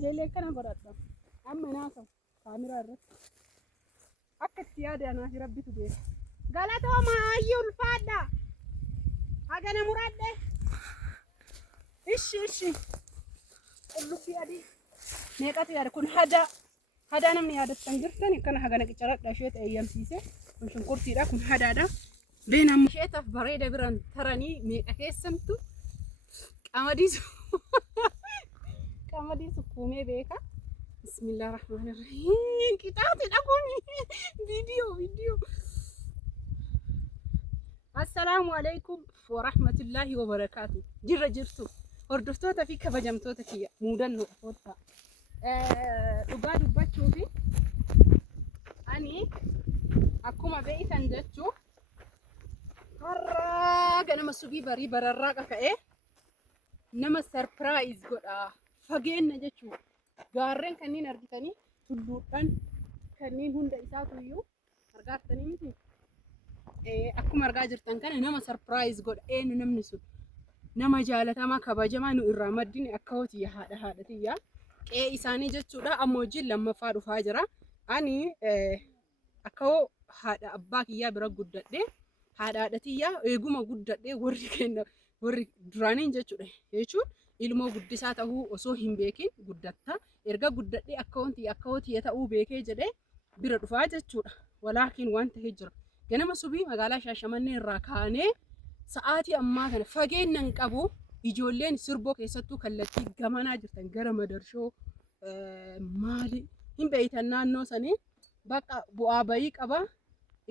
جيلي كنا برادة أما ناسا كاميرا الرد أكيد سيادة أنا في ربي تبيه قالت ما أيو الفادة أنا مرادة إيش اللي في أدي نيكاتي هذا كن هذا أنا من هذا التنجرتني كان هذا نكتشرت لشيء أيام سيسة مشان كورتي ده كن هذا بينا مشيت في بريدة بران تراني ميكاكي سمتو كامدي سكومي بيكا بسم الله الرحمن الرحيم كتاتي أقومي فيديو السلام عليكم ورحمة الله وبركاته جرتو هردفتوتا في كبجمتوتا كيا مودن فوتا أقعد بتشوفي أني أكما بيتان جتشو هراق أنا مسوبي بري برراقة كأيه نما سربرايز قد فجأة جتشو قارن كنين أرجتني تدوبان كنين هند إساتو يو أرجعتني متى أكما أرجع جرتان كان نما سربرايز قد نمنسو نما جالتا ما كباجما نو إرامدين أكوتي هذا تيا إساني جتشو ده أموجي لما فارو فاجرا أني أكو هذا أباك يا برا قدرت ده هذا تيا يقوم قدرت ده وري كنا وري درانين جتشو ده يجون ilmoo guddisaa ta'uu osoo hin beekin guddatta erga guddadhee akkaawuntii ta'uu beekee jedhee bira dhufaa jechuudha walaakiin waan ta'ee jira ganama subii magaalaa Shaashamannee irraa kaanee sa'aatii ammaa kana fageennan qabu ijoolleen sirboo keessattuu kallattii gamanaa jirtan gara madarshoo maali hin beeytan naannoo sanii bakka bu'aa bayii qaba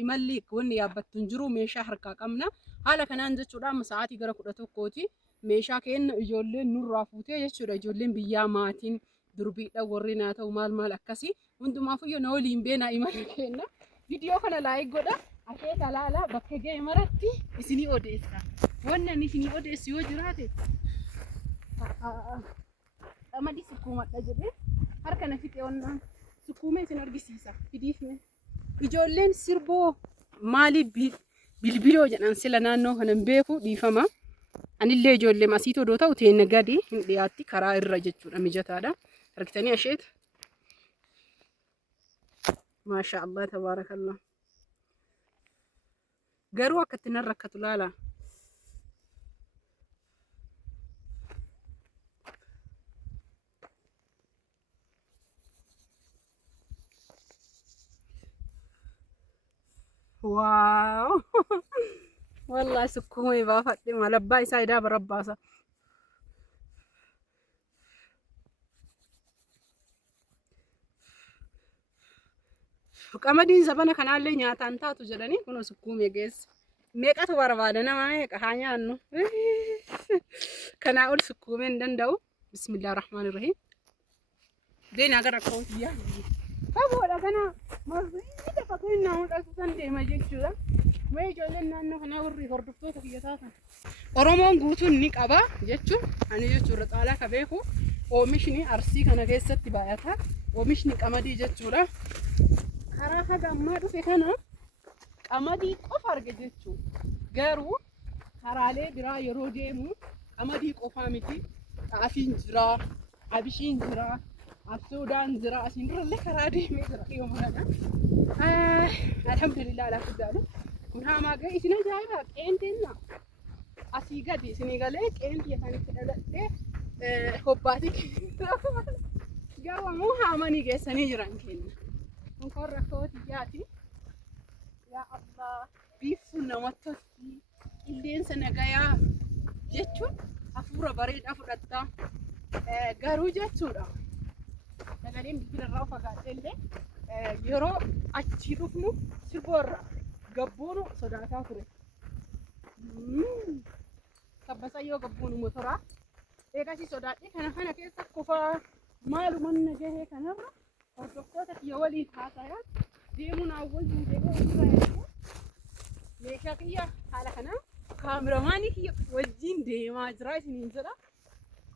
imalli wanni yaabbattu hin jiru meeshaa harkaa qabna haala kanaan jechuudha amma sa'aatii gara 11 meeshaa kenna ijoolleen nurraa fuutee jechuudha ijoolleen biyyaa maatiin durbiidha warri naa ta'u maal akkasii hundumaafuyyoo na waliin beenaa imala kenna viidiyoo kana laayik godha asheeta laala bakka ga'e maratti isinii odeessa wannan isinii odeessi yoo jiraate qamadii sukkuumadha jedhee harka na fixee wannan sukkuumee isin argisiisa fidiifne ijoolleen sirboo maaliif bilbiloo jedhan sila naannoo kanan beeku dhiifama anillee ijoollee masiitoo doo ta'u teenya gadi hin dhiyaatti karaa irra jechuudha mijataadha argitanii asheet maasha Allah tabaarakallah garuu akka itti nan rakkatu laala waaw والله سكومي بافدي ما لباي سايدا برباسا qamadin sabana kanallee nyaataan taatu jedhanii kuno sukkuumee geesse meeqatu barbaada nama meeqa haa nyaannu kanaa ol sukkuumee hin danda'u bismillahir rahmanir rahim deena gara kootiyaa kaboodha kana marriida fakkeenya mudhatu san deema jechuudha mee ijoolleen naannoo kanaa warri hordoftoota kiyya taatan Oromoon guutuun ni qaba jechuun ani jechuudha xaalaa ka beeku oomishni Arsii kana keessatti baay'ata oomishni qamadii jechuudha karaa haga ammaa dhufe kana qamadii qofa arge jechuudha garuu karaalee biraa yeroo deemu qamadii qofaa miti xaafiin jira abishiin jira absuudaan jira asiin durallee karaa deemee jira yoo mana alhamdulillah ala kuddaalu kun hamaa ga'e isin ajaa'iba qeentenna asii gadi isinii galee qeentii isaanitti dhaladhee hobbaati garuu ammoo haamanii geessanii jiran kenna kun kan rakkooti jaati yaa Allah biiftuun namatti tolti qilleensa nagayaa jechuun hafuura bareedaa fudhatta garuu jechuudha sagaleen bilbilarraa fagaadheellee yeroo achi dhufnu sirboorra gabbuunu sodaataa ture tabbasa yoo gabbuunu motoraa eegasi sodaadhee kana keessa kufaa maalumanna gahee kanarra hordoftoota kiyya waliin haasayaa deemuun awwaljuu deemee meeshaa kiyya haala kanaa kaameramaanii kiyya wajjin deemaa jira isiniin jedha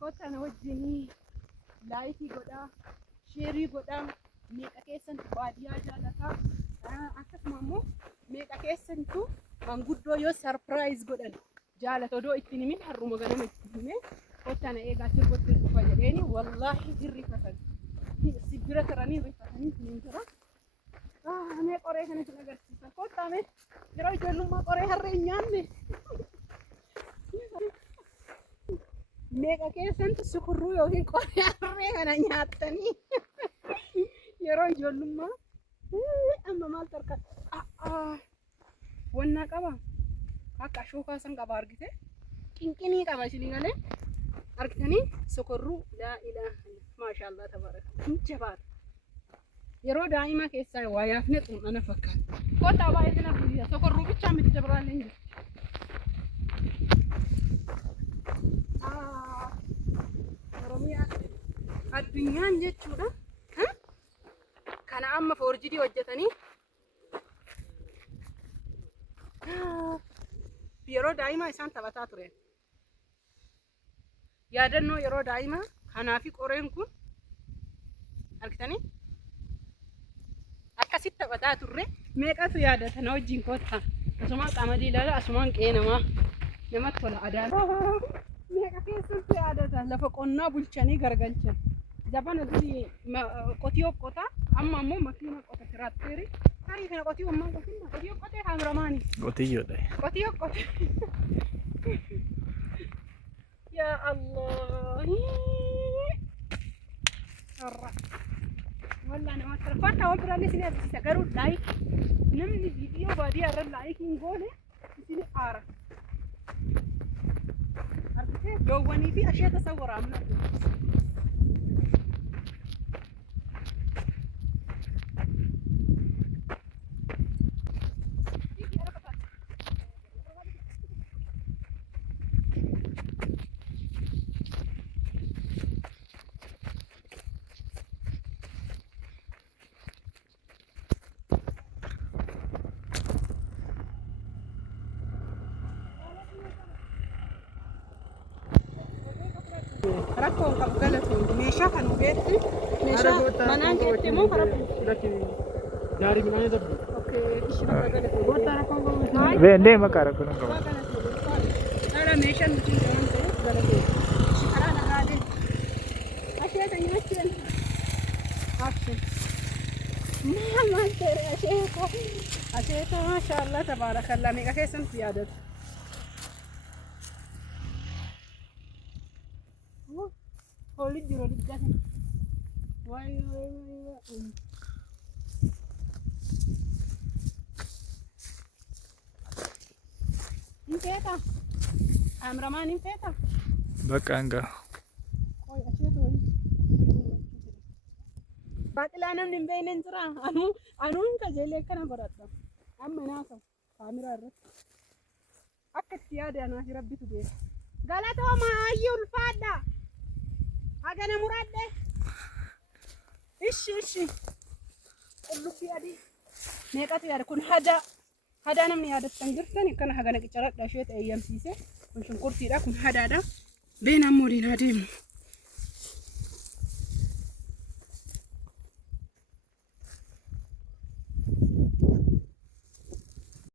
kottana wajjinii laayikii godhaa sheerii godhaa meeqa keessantu baadiyyaa jaalataa akkasuma immoo meeqa keessantu manguddoo yoo sarpiraayiz godhan jaalata odoo ittiin himin har'uma ganama ittiin himee kottana eegaa sirbotti dhufa jedheeni wallaahi hirrifatan. Sibbira taranii hirrifatanii hin jira. Mee qoree kana isin agarsiisa. Kottaa mee yeroo ijoollummaa qoree harree hin nyaanne. Meeqa keessantu sukurruu yookiin qoree harree kana nyaattanii yeroo ijoollummaa amma maal tarka wannaa qaba akka ashookaa san qaba argite qinqinii qaba isinii galee argitanii sukurruu laa ilaaha maashaallah tabaraka jabaata yeroo daa'ima keessaa waa yaafne xum'ana fakkaata kottaa baay'ee na fuudhiya sukurruu bichaa miti dabalaallee hin Oromiyaa addunyaan jechuudha. Kana amma foorjidii hojjetanii yeroo daa'imaa isaan taphataa ture. Yaadannoo yeroo daa'imaa kanaafi qoreen kun argitanii akkasitti taphataa turre meeqatu yaadata na wajjin kottaa asuma qamadii ilaala asumaan qe'ee namatti tola adaala. Meeqa keessatti yaadata lafa qonnaa bulchanii gargalchan. Jabana duri qotiyoo qotaa amma ammoo makiina qota tiraakteeri. Tarii kana qotiyoo ammaa qotinna qotiyoo qotee haamramaani. Qotiyyoodha. Qotiyoo qote. Yaa Allah. Sarra. Wallah namatti tola. Kottaa waan biraallee isin agarsiisa garuu namni viidiyoo baadiyyaa irra laayikiin goone isin aara. Loowwanii fi asheeta san waraabna. Rakkoon qabu galatoon meeshaa kan hubeetti meeshaa manaan keetti moo Dari minanya dabbu. Okey, ishii galatoon goota rakkoon qabu. Vende maka rakkoon qabu. Dhala meeshaan nuti deemte galatoon. Ishii karaa nagaa deemu. Asheeta nyaacheen. Action. Maal ta'e asheeta. Asheeta maashaallah tabaarakallah meeqa keessatti yaadatu. Holy jiro digate. Why. Infeta. Amraman infeta. Bakanga. Koi asheto. Baqilaanam nimbeenen jira. Anuun kajeelee kana baradha. Amma naasa kaamera irratti. Akka itti yaadaan rabbitu beeka. Galatooma ayyuu ulfaadha. Agana muradde. Ishi. Qullubbii adii. Meeqatu yaada kun hadaa namni yaadattan jirtan kana hagana qicaradha ishee ta'e yamsiise kun shunkurtiidha kun hadaadha. Beenaan moodiin adeemu.